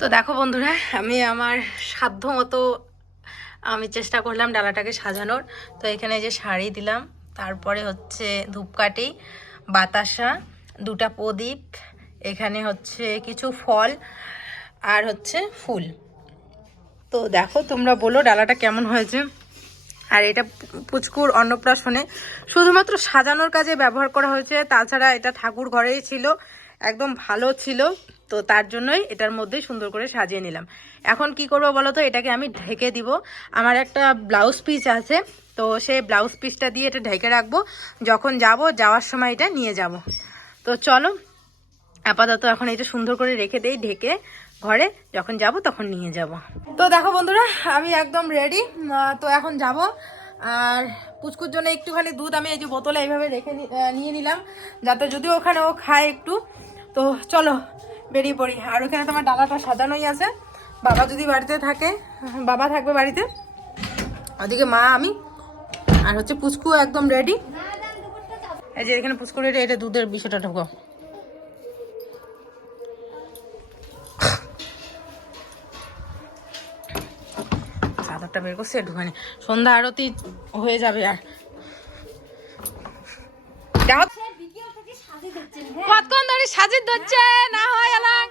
তো দেখো বন্ধুরা, আমি আমার সাধ্য মতো আমি চেষ্টা করলাম ডালাটাকে সাজানোর। তো এখানে যে শাড়ি দিলাম, তারপরে হচ্ছে ধূপকাঠি, বাতাসা, দুটা প্রদীপ, এখানে হচ্ছে কিছু ফল আর হচ্ছে ফুল। তো দেখো তোমরা বলো ডালাটা কেমন হয়েছে। আর এটা পুচকুর অন্নপ্রাশনে শুধুমাত্র সাজানোর কাজে ব্যবহার করা হয়েছে, তাছাড়া এটা ঠাকুর ঘরেই ছিল, একদম ভালো ছিল। তো তার জন্যই এটার মধ্যেই সুন্দর করে সাজিয়ে নিলাম। এখন কি করব বলো তো এটাকে আমি ঢেকে দিব। আমার একটা ব্লাউজ পিস আছে, তো সেই ব্লাউজ পিসটা দিয়ে এটা ঢেকে রাখব। যখন যাব, যাওয়ার সময় এটা নিয়ে যাব। তো চলো, আপাতত এখন এটা সুন্দর করে রেখে দেই ঢেকে ঘরে। যখন যাব, তখন নিয়ে যাব। তো দেখো বন্ধুরা, আমি একদম রেডি তো এখন যাব। আর পুচকুর জন্য একটুখানি দুধ আমি এই যে বোতলে এইভাবে রেখে নিয়ে নিলাম, যাতে যদি ওখানে ও খায় একটু। তো চলো বেরিয়ে পড়ি। আর ওখানে তোমার ডালাটা সাজানোই আছে। বাবা যদি বাড়িতে থাকে, বাবা থাকবে বাড়িতে। ওদিকে মা, আমি, আর হচ্ছে পুচকু একদম রেডি এই যে এখানে পুচকু রেডি এটা দুধের বিষয়টা ঢোকো চাদরটা বের করছে, একটুখানি। সন্ধ্যা আরতি হয়ে যাবে আর দেখো বিকেল থেকে সাজে দিচ্ছেন হ্যাঁ কতক্ষণ ধরে ধরছে? না হয় এলাম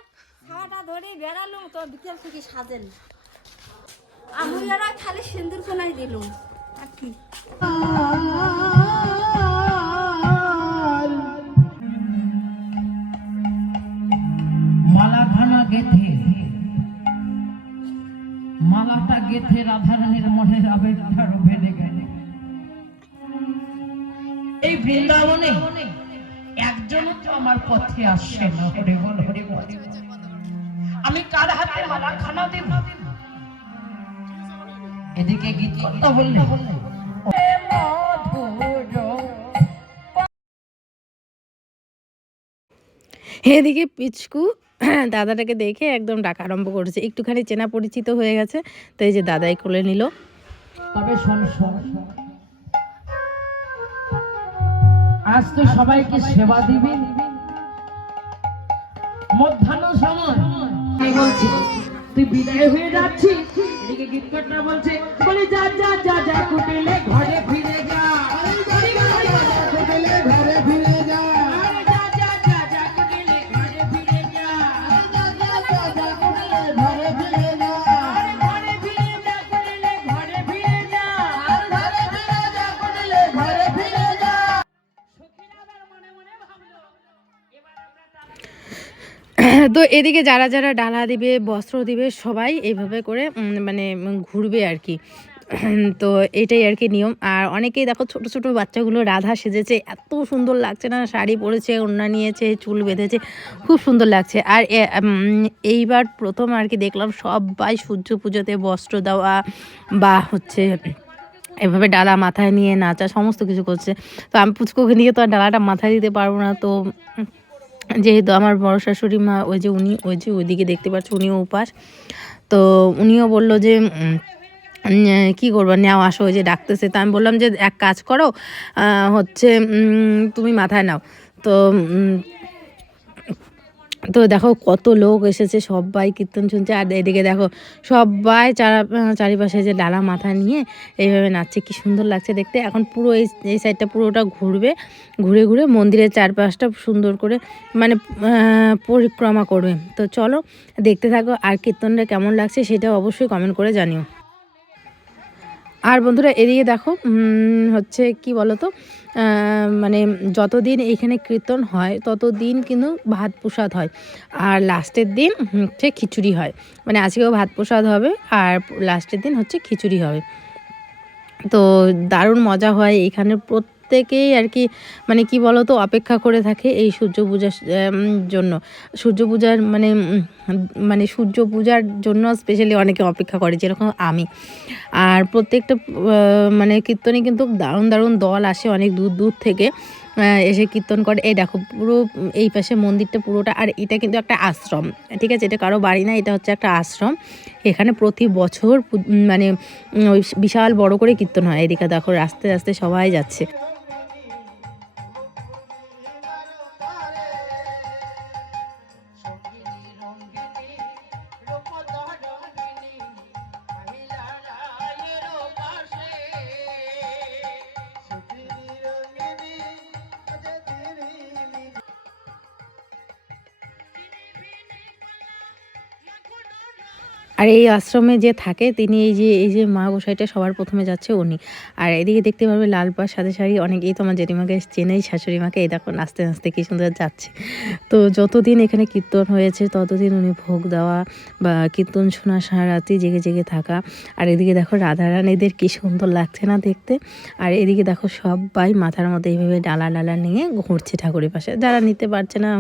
খাওয়াটা ধরে বেড়ালুম তো বিকেল থেকে সাজেন। আমি এরা খালি সিন্দুর কোনাই দিলুম। আর কি? মালাখানা গেথে। মালাটা গেথে রাধারানীর মনের আবেগটা গেল এই বৃন্দাবনে একজনও তো আমার পথে আসছে না। হরে বল হরে বল। আমি কার হাতে মালাখানা দেব? এদিকে গীত কথা বললে এদিকে পিচকু দাদাটাকে দেখে একদম ডাকা আরম্ভ করেছে। একটুখানি চেনা পরিচিত হয়ে গেছে তো এই যে দাদাই কোলে নিল। তবে শোন শোন। আজ সবাইকে সেবা দিবি। মধ্যাহ্ন সময়। বলছি? তুই বিদায় হয়ে যাচ্ছিস? এদিকে গীতকারটা বলছে, বলি যা যা যা যা কুটিলে ঘরে তো এদিকে যারা যারা ডালা দিবে, বস্ত্র দিবে, সবাই এইভাবে করে মানে ঘুরবে আর কি। তো এটাই আর কি নিয়ম। আর অনেকেই দেখো, ছোট ছোট বাচ্চাগুলো রাধা সেজেছে, এত সুন্দর লাগছে না? শাড়ি পরেছে, ওড়না নিয়েছে, চুল বেঁধেছে, খুব সুন্দর লাগছে। আর এইবার প্রথম আর কি দেখলাম, সবাই সূর্য পুজোতে বস্ত্র দেওয়া বা হচ্ছে এভাবে ডালা মাথায় নিয়ে নাচা, সমস্ত কিছু করছে। তো আমি পুচকুকে নিয়ে তো আর ডালাটা মাথায় দিতে পারব না, তো যেহেতু আমার বড় শাশুড়ি মা, ওই যে উনি, ওই যে ওইদিকে দেখতে পাচ্ছ, উনিও উপাস। তো উনিও বলল যে কি করব নেওয়া আসো, ওই যে ডাকতেছে। তা আমি বললাম যে, এক কাজ করো হচ্ছে তুমি মাথায় নাও। তো তো দেখো কত লোক এসেছে, সবাই কীর্তন শুনছে। আর এদিকে দেখো সবাই চারা চারিপাশে যে ডালা মাথা নিয়ে এইভাবে নাচছে। কি সুন্দর লাগছে দেখতে। এখন পুরো এই এই সাইডটা পুরোটা ঘুরবে, ঘুরে ঘুরে মন্দিরের চারপাশটা সুন্দর করে মানে পরিক্রমা করবে। তো চলো দেখতে থাকো আর কীর্তনটা কেমন লাগছে সেটা অবশ্যই কমেন্ট করে জানিও। আর বন্ধুরা, এদিকে দেখো হচ্ছে কি বলতো মানে যতদিন এখানে কীর্তন হয়, ততদিন কিন্তু ভাত প্রসাদ হয়। আর লাস্টের দিন হচ্ছে খিচুড়ি হয়। মানে আজকেও ভাত প্রসাদ হবে, আর লাস্টের দিন হচ্ছে খিচুড়ি হবে। তো দারুণ মজা হয় এখানে প্রত্যেকেই আর কি মানে কি বলতো, অপেক্ষা করে থাকে এই সূর্য পূজার জন্য। সূর্য পূজার মানে মানে সূর্য পূজার জন্য স্পেশালি অনেকে অপেক্ষা করে, যেরকম আমি। আর প্রত্যেকটা মানে কীর্তনে কিন্তু দারুণ দারুণ দল আসে অনেক দূর দূর থেকে এসে কীর্তন করে। এই দেখো, পুরো এই পাশে মন্দিরটা পুরোটা, আর এটা কিন্তু একটা আশ্রম, ঠিক আছে? এটা কারও বাড়ি না, এটা হচ্ছে একটা আশ্রম। এখানে প্রতি বছর মানে বিশাল বড় করে কীর্তন হয়। এদিকে দেখো আস্তে আস্তে সবাই যাচ্ছে। আর এই আশ্রমে যে থাকে, তিনি এই যে এই যে মা গোসাইটা সবার প্রথমে যাচ্ছে উনি। আর এদিকে দেখতে পারবে লাল পাড় সাদা শাড়ি, অনেকেই তোমার জেঠিমাকে চেনেই শাশুড়ি মাকে এই দেখো আস্তে আস্তে কি সুন্দর যাচ্ছে। তো যতদিন এখানে কীর্তন হয়েছে, ততদিন উনি ভোগ দেওয়া বা কীর্তন শোনা সারা রাত্রি জেগে জেগে থাকা। আর এদিকে দেখো রাধারানীদের কী সুন্দর লাগছে না দেখতে। আর এদিকে দেখো সবাই মাথার মধ্যে এইভাবে ডালা ডালা নিয়ে ঘুরছে ঠাকুরের পাশে। যারা নিতে পারছে না,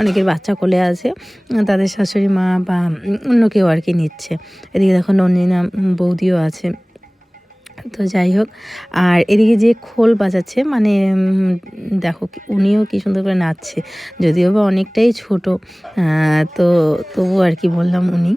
অনেকের বাচ্চা কোলে আছে, তাদের শাশুড়ি মা বা অন্য কেউ আর কি নিচ্ছে। এদিকে দেখো নন্দিনা বৌদিও আছে। তো যাই হোক, আর এদিকে যে খোল বাজাচ্ছে মানে দেখো উনিও কি সুন্দর করে নাচছে, যদিও বা অনেকটাই ছোট তো তবু আর কি বললাম উনি।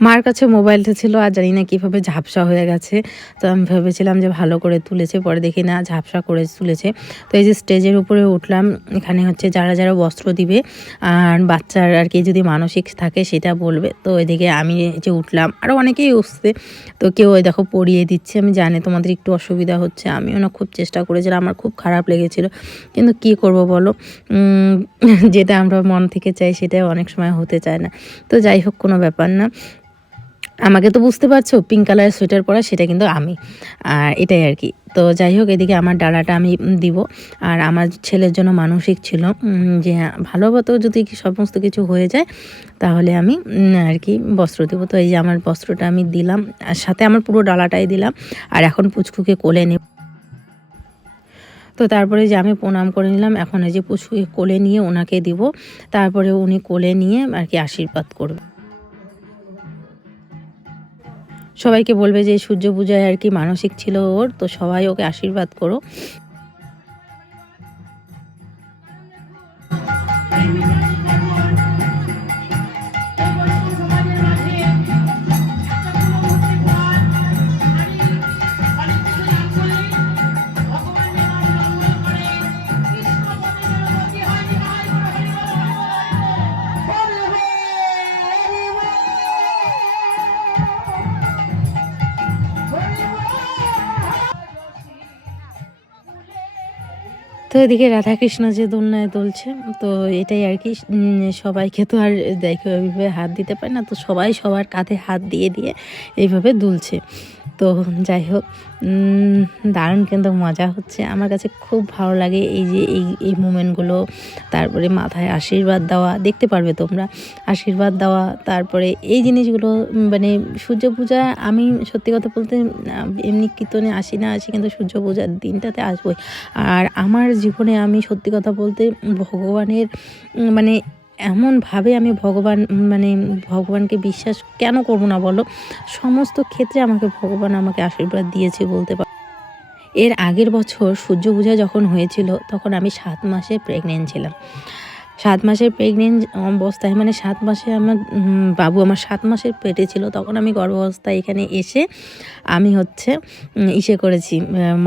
মার কাছে মোবাইলটা ছিল, আর জানি না কীভাবে ঝাপসা হয়ে গেছে। তো আমি ভেবেছিলাম যে ভালো করে তুলেছে, পরে দেখি না ঝাপসা করে তুলেছে। তো এই যে স্টেজের উপরে উঠলাম, এখানে হচ্ছে যারা যারা বস্ত্র দিবে, আর বাচ্চার আর কি যদি মানসিক থাকে সেটা বলবে। তো এদিকে আমি যে উঠলাম আরও অনেকেই উঠছে। তো কেউ ওই দেখো পরিয়ে দিচ্ছে, আমি জানি তোমাদের একটু অসুবিধা হচ্ছে, আমিও না খুব চেষ্টা করেছিলাম, আমার খুব খারাপ লেগেছিল। কিন্তু কি করব বলো? যেটা আমরা মন থেকে চাই সেটা অনেক সময় হতে চায় না। তো যাই হোক, কোনো ব্যাপার না। আমাকে তো বুঝতে পারছ পিঙ্ক কালারের সোয়েটার পরা সেটা কিন্তু আমি। আর এটাই আর কি। তো যাই হোক, এদিকে আমার ডালাটা আমি দিব। আর আমার ছেলের জন্য মানসিক ছিল যে ভালোমতো যদি সমস্ত কিছু হয়ে যায়, তাহলে আমি আর কি বস্ত্র দেবো। তো এই যে আমার বস্ত্রটা আমি দিলাম, আর সাথে আমার পুরো ডালাটাই দিলাম। আর এখন পুচকুকে কোলে নেব। তো তারপরে যে আমি প্রণাম করে নিলাম, এখন এই যে পুচকুকে কোলে নিয়ে ওনাকে দিব। তারপরে উনি কোলে নিয়ে আর কি আশীর্বাদ করবে। সবাইকে বলবে যে সূর্য পূজায় আর কি মানসিক ছিল ওর, তো সবাই ওকে আশীর্বাদ করো। সমাজের তো এদিকে রাধাকৃষ্ণ যে দোলনায় দুলছে, তো এটাই আর কি সবাইকে তো আর দেখে ওইভাবে হাত দিতে পারে না, তো সবাই সবার কাঁধে হাত দিয়ে দিয়ে এইভাবে দুলছে। তো যাই হোক দারুণ কিন্তু মজা হচ্ছে। আমার কাছে খুব ভালো লাগে এই যে এই এই মুমেন্টগুলো। তারপরে মাথায় আশীর্বাদ দেওয়া, দেখতে পারবে তোমরা। আশীর্বাদ দেওয়া, তারপরে এই জিনিসগুলো মানে সূর্য পূজা, আমি সত্যি কথা বলতে, এমনি কীর্তনে আসি না আসি, কিন্তু সূর্য পূজার দিনটাতে আসবোই। আর আমার জীবনে আমি সত্যি কথা বলতে, ভগবানের মানে এমনভাবে আমি ভগবান মানে ভগবানকে বিশ্বাস কেন করব না বলো? সমস্ত ক্ষেত্রে আমাকে ভগবান আমাকে আশীর্বাদ দিয়েছে বলতে পার এর আগের বছর সূর্য পূজা যখন হয়েছিল, তখন আমি সাত মাসে প্রেগনেন্ট ছিলাম। সাত মাসের প্রেগনেন্ট অবস্থায় মানে সাত মাসে আমার বাবু আমার সাত মাসের পেটে ছিল, তখন আমি গর্ভাবস্থায় এখানে এসে আমি হচ্ছে ইসে করেছি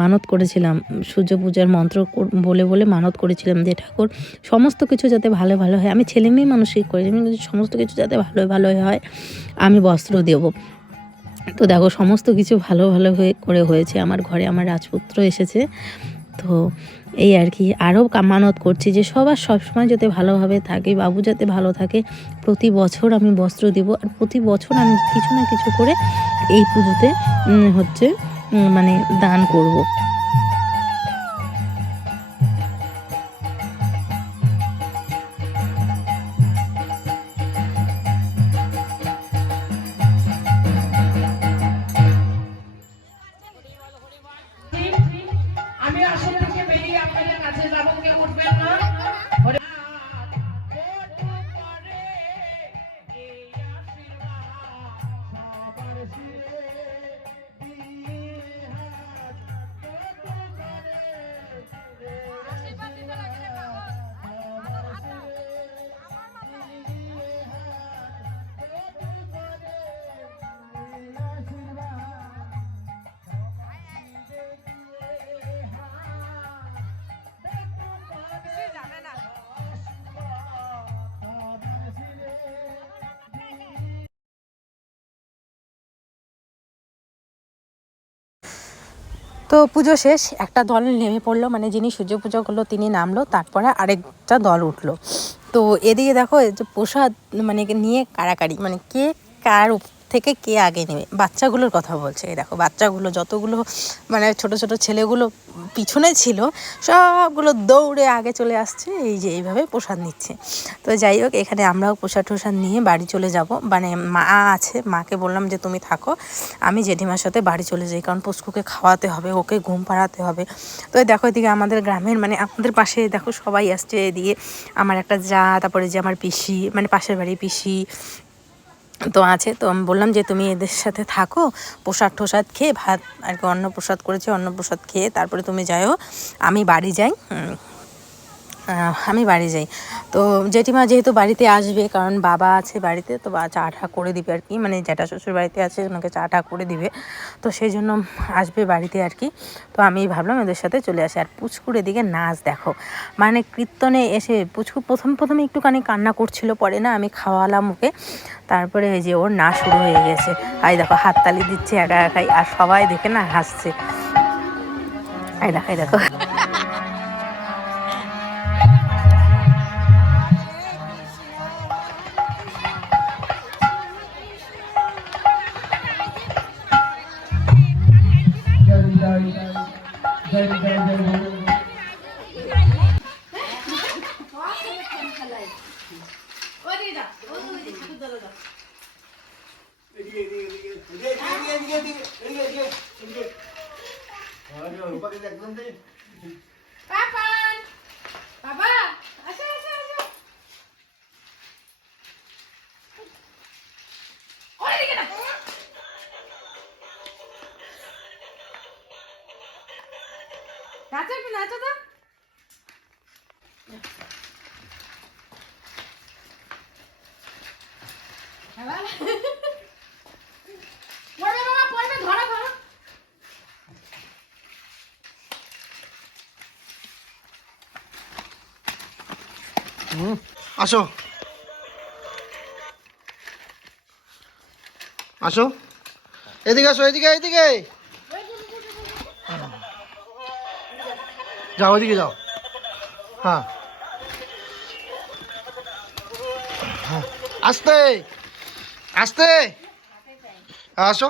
মানত করেছিলাম, সূর্য পূজার মন্ত্র বলে বলে মানত করেছিলাম যে, ঠাকুর, সমস্ত কিছু যাতে ভালো ভালো হয়। আমি ছেলে মেয়ে মানসিক করেছি সমস্ত কিছু যাতে ভালো ভালো হয়, আমি বস্ত্র দেব। তো দেখো, সমস্ত কিছু ভালো ভালো হয়ে, করে হয়েছে, আমার ঘরে আমার রাজপুত্র এসেছে তো এই আর কি। আরও কামানত করছি যে সবার সবসময় যাতে ভালোভাবে থাকে, বাবু যাতে ভালো থাকে, প্রতি বছর আমি বস্ত্র দিব আর প্রতি বছর আমি কিছু না কিছু করে এই পুজোতে হচ্ছে মানে দান করব। তো পুজো শেষ, একটা দল নেমে পড়ল মানে যিনি সূর্য পুজো করল তিনি নামলো, তারপরে আরেকটা দল উঠল। তো এদিকে দেখো যে প্রসাদ মানে নিয়ে কারাকারি মানে কে কার থেকে কে আগে নেবে? বাচ্চাগুলোর কথা বলছে। এই দেখো, বাচ্চাগুলো যতগুলো মানে ছোট ছোট ছেলেগুলো পিছনে ছিল, সবগুলো দৌড়ে আগে চলে আসছে, এই যে এইভাবে প্রসাদ নিচ্ছে। তো যাই হোক, এখানে আমরাও প্রসাদ টোসাদ নিয়ে বাড়ি চলে যাব। মানে মা আছে, মাকে বললাম যে তুমি থাকো, আমি জেঠিমার সাথে বাড়ি চলে যাই, কারণ পুষ্কুকে খাওয়াতে হবে, ওকে ঘুম পাড়াতে হবে। তো দেখো, এদিকে আমাদের গ্রামের মানে আমাদের পাশে দেখো সবাই আসছে, এদিকে আমার একটা যা, তারপরে যে আমার পিসি মানে পাশের বাড়ি পিসি তো আছে, তো আমি বললাম যে তুমি এদের সাথে থাকো, প্রসাদ টোসাদ খেয়ে ভাত আর কি অন্ন প্রসাদ করেছে, অন্ন প্রসাদ খেয়ে তারপরে তুমি যাইও, আমি বাড়ি যাই আমি বাড়ি যাই। তো জেঠিমা যেহেতু বাড়িতে আসবে, কারণ বাবা আছে বাড়িতে, তো বা চা টা করে দিবে আর কি। মানে জ্যাঠা শ্বশুর বাড়িতে আছে, ওনাকে চা টা করে দিবে। তো সেই জন্য আসবে বাড়িতে আর কি। তো আমি ভাবলাম এদের সাথে চলে আসি। আর পুচকুর এদিকে নাচ দেখো। মানে কীর্তনে এসে পুচকু প্রথম প্রথমে একটুখানি কান্না করছিল, পরে না আমি খাওয়ালাম ওকে। তারপরে এই যে ওর নাচ শুরু হয়ে গেছে। আই দেখো, হাততালি দিচ্ছে একা একাই, আর সবাই দেখে না হাসছে। আই দেখো এই দেখো। अरे हाँ ऊपर एकदम से আসো। আসো। এদিকে আসো এদিকে এদিকে। যাও এদিকে যাও। হ্যাঁ। হ্যাঁ। আস্তে আস্তে। আসো।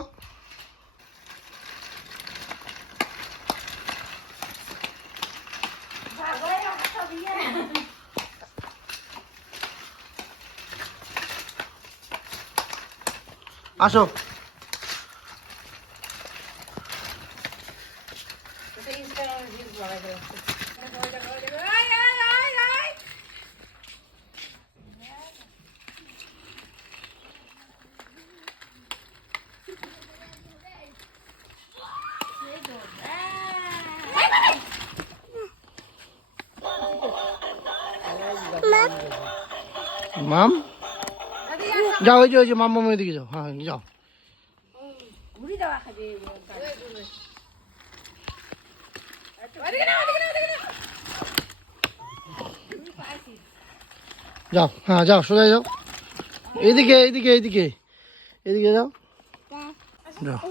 আসো যে ওই যে মাম মাম এদিকে যাও হ্যাঁ যাও যাও হ্যাঁ যাও সোজা যাও এইদিকে এইদিকে এইদিকে এইদিকে যাও যাও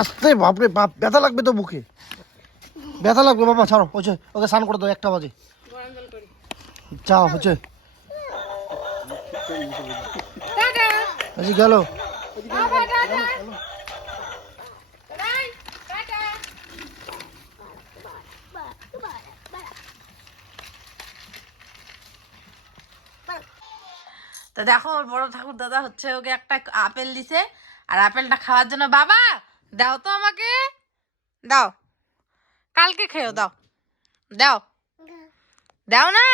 আস্তে, বাপরে বাপ, ব্যথা লাগবে তো বুকে। ব্যথা লাগবে বাবা, ছাড়ো, হচ্ছে, ওকে স্নান করে দাও, একটা বাজে। যাও, হচ্ছে। গেল। তো দেখো বড় ঠাকুর দাদা হচ্ছে, ওকে একটা আপেল দিছে। আর আপেলটা খাওয়ার জন্য, বাবা দাও তো আমাকে। দাও। কালকে খেয়েও দাও। দাও। দাও না।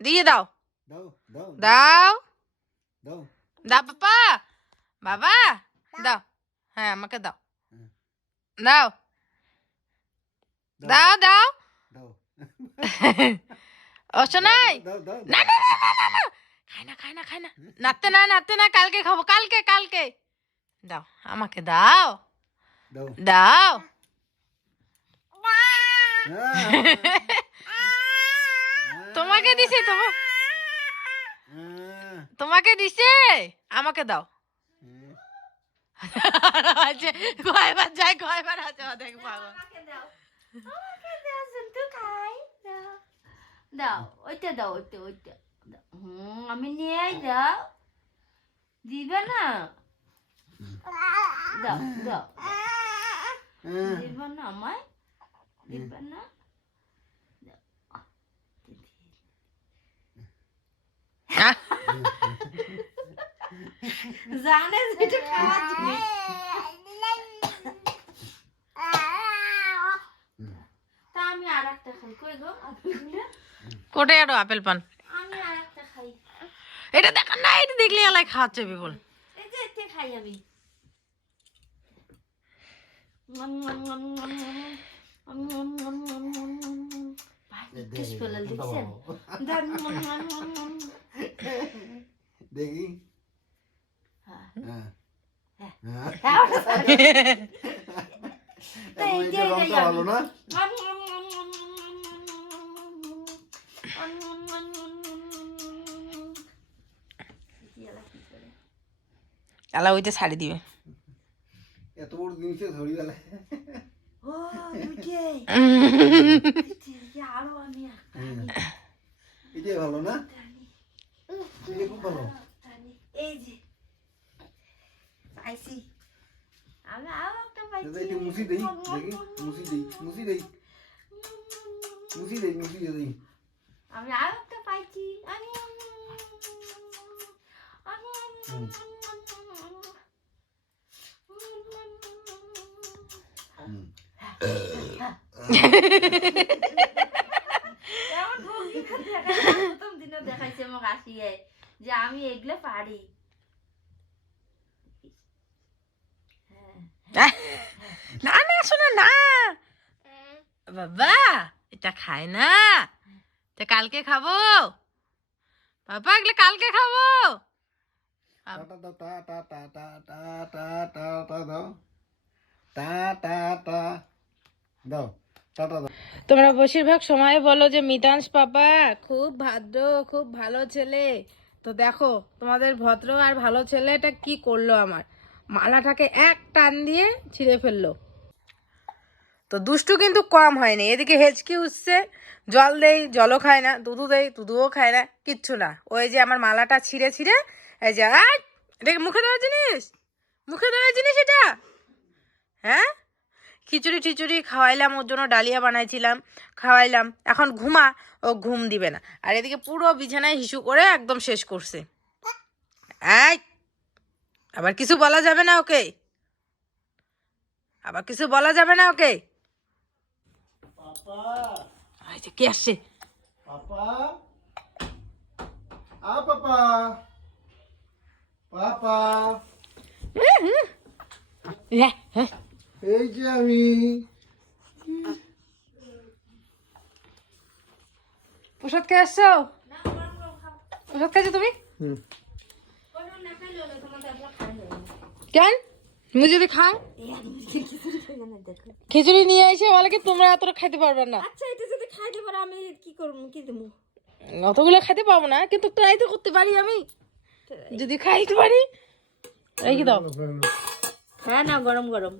দিয়ে দাও। দাও দাও বাবা বাবা। দাও। হ্যাঁ আমাকে দাও। দাও। দাও। দাও ও শোনাই না না না না, না না খাই না খাই না খাই না। নাড়তে না নাতে না কালকে খাব কালকে কালকে। দাও আমাকে দাও। দাও দাও তোমাকে দিছে তোমা তোমাকে দিছে আমাকে দাও আছে কয়বার যায় কয়বার আছে দেখ পাগল দাও আমাকে দাও শুনতু খাই দাও দাও ওইটা দাও ওইটা ওইটা। হুম আমি নিয়ে দাও দিবে না দাও দাও। দিবে না আমায়? দিবে না? জানে যেটা খাওয়া তা আমি আর একটা খাই। কই গো? কোটে আরও আপেল পান। আমি আর একটা খাই। এটা দেখ না এটা দেখলি এলাই খাওয়াচ্ছে বিপুল। এই যে খাই আমি। দেখি। হলো না? আলা ওইটা ছাড়ি দিবে। এত বড় জিনিসে ধরি গেলে। ও, বুঝে। আরও আমি এটাই ভালো না? এটা খুব ভালো। এই যে। পাইছি। আমি আরও একটা পাইছি। একটু মুছি দেই। দেখি মুছি দেই মুছি দেই। মুছি দেই মুছি দেই। আমি আরও যে আমি এগুলো পারি। হ্যাঁ, হ্যাঁ। না না শোনো না। বাবা এটা খায় না। এটা কালকে খাব। বাবা এগুলো কালকে খাব। তোমরা বেশিরভাগ সময় বলো যে মিতাংশ পাপা খুব ভাদ্র খুব ভালো ছেলে। তো দেখো তোমাদের ভদ্র আর ভালো ছেলেটা কি করল আমার? মালাটাকে এক টান দিয়ে ছিঁড়ে ফেলল। তো দুষ্টু কিন্তু কম হয়নি। এদিকে হেঁচকি উঠছে জল দেই জলও খায় না দুধু দেই দুধুও খায় না কিচ্ছু না। ওই যে আমার মালাটা ছিঁড়ে ছিঁড়ে এই যে আয়, এটা মুখে দেওয়ার জিনিস? মুখে দেওয়ার জিনিস এটা? হ্যাঁ? খিচুড়ি টিচুড়ি খাওয়াইলাম ওর জন্য ডালিয়া বানাইছিলাম খাওয়াইলাম। এখন ঘুমা ও ঘুম দিবে না। আর এদিকে পুরো বিছানায় হিসু করে একদম শেষ করছে। এই আবার কিছু বলা যাবে না ওকে? আবার কিছু বলা যাবে না ওকে? কে আসছে? পাপা? পাপা। হ্যাঁ হ্যাঁ। এই যে আমি। প্রসাদ খেয়ে আসছো? প্রসাদ খাইছো তুমি? কেন তুমি যদি খাও। খিচুড়ি নিয়ে এসে বলে কি তোমরা এতটা খাইতে পারবে না। আচ্ছা এটা যদি খাইতে পারো আমি কি করব কি দেবো? অতগুলো খাইতে পাবো না কিন্তু ট্রাই তো করতে পারি আমি। যদি খাইতে পারি রেখে দাও? হ্যাঁ না গরম গরম।